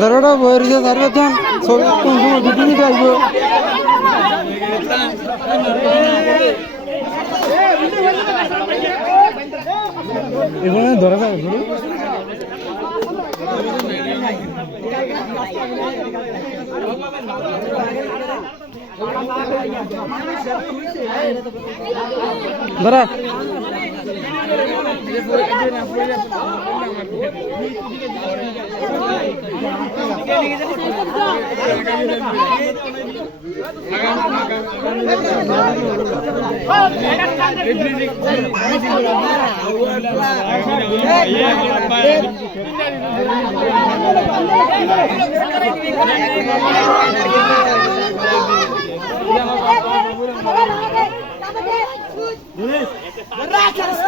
ধরোটা বইয়ের যে ধরবে তখন ছবি কোন সময় ভিডিও নিতে আসব? এখানে ধরা যাবে ধরা। Rakas!